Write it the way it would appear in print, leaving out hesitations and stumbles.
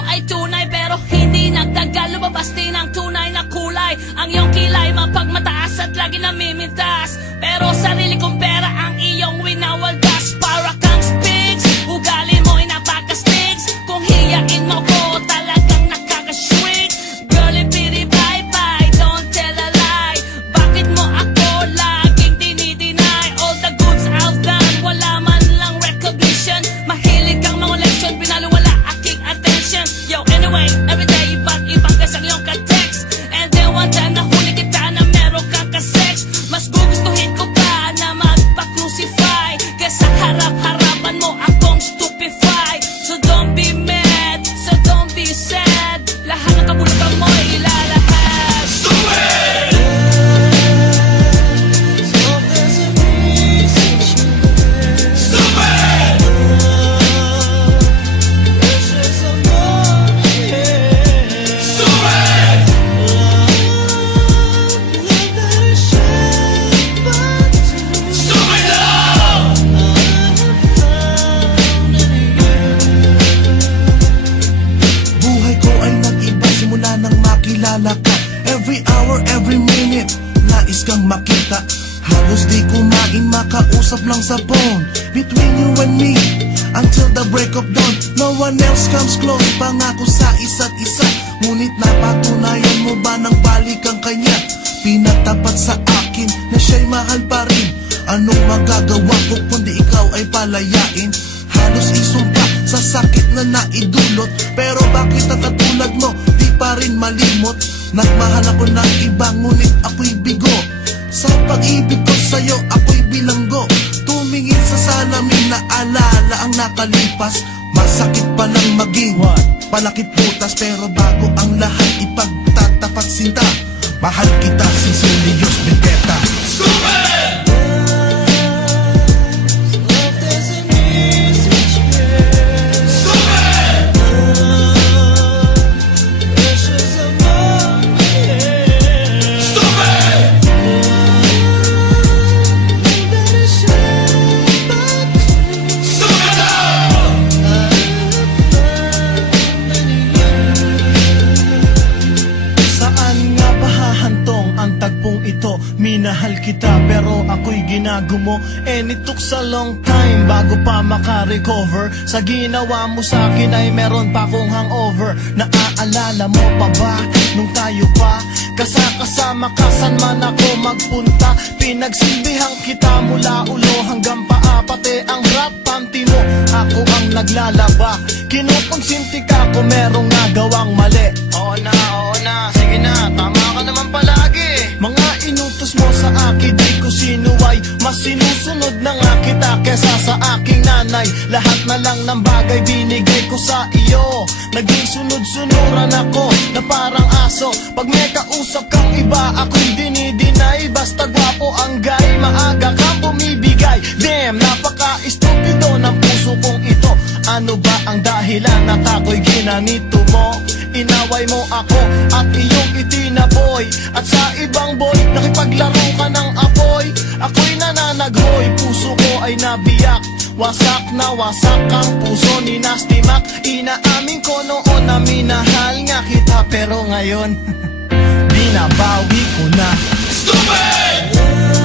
mo ay tunay pero hindi nagtagal, lumabas din ang tunay na kulay. Ang iyong kilay mapagmataas at lagi namimintas, pero sarili kong pera ang iyong winawaldas. Para kang spigs, ugali mo ay napaka-stigs. Kung hiyain mo ko talagang nakaka-shrink. Girlie pity bye bye, don't tell a lie. Bakit mo ako laging dinideny? All the goods I've done, wala man lang recognition. Mahilig kang mga leksyon, pinaliwala aking attention. Yo, anyway, everyday iba't ibang kasang iyong ka-text. And then one time nahuli kita na meron kang ka-sex. Mas gugustuhin ko pa na magpa-crucify kesa harap-harapan mo akong stupefy. So don't be mad, so don't be sad. Lahat ng kabulutan mo ilalahad. Stupid! Every hour, every minute, nais kang makita. Halos di kumain, makausap lang sa phone. Between you and me, until the break of dawn. No one else comes close, pangako sa isa't isa. Ngunit napatunayan mo ba nang balik ang kanya? Pinatapat sa akin na siya'y mahal pa rin. Anong magagawa ko kundi ikaw ay palayain? Halos isumpa sa sakit na naidulot, pero bakit ang katulad mo di pa rin malimot? Nagmahal ako ng iba ngunit ako'y bigo. Sa pag-ibig ko sa'yo ako'y bilanggo. Tumingin sa salamin na alala ang nakalipas. Masakit palang maging palakit butas, pero bago ang lahat ipagtatapat sinta. Mahal kita, Cecilius Vendetta. Stupid! Minahal kita pero ako'y ginagumo. And it took a long time bago pa maka-recover. Sa ginawa mo sa'kin ay meron pa akong hangover. Naaalala mo pa ba nung tayo pa kasama ka saan man ako magpunta? Pinagsilbihan kita mula ulo hanggang paa, pati ang rap panty mo ako ang naglalaba. Kinukonsinti ka kung merong nagawang mali. Oo na, sige na, tama ka naman palagi. Mga inutos mo sa akin, di ko sinuway. Mas sinusunod na nga kita kesa sa aking nanay. Lahat na lang ng bagay binigay ko sa iyo. Naging sunod-sunuran ako na parang aso. Pag may kausap kang iba, ako'y dinidinay. Basta gwapo ang guy, maaga kang bumibigay. Damn, napaka-estupido ng puso kong ito. Ano ba ang dahilan at ako'y ginanito mo? Inaway mo ako at iyong itinaboy. At sa ibang boy, nakipaglaro ka ng apoy. Ako'y nananaghoy, puso ko ay nabiyak. Wasak na wasak ang puso ni Nasty Mac. Inaamin ko noon na minahal nga kita, pero ngayon binabawi ko na. Stupid!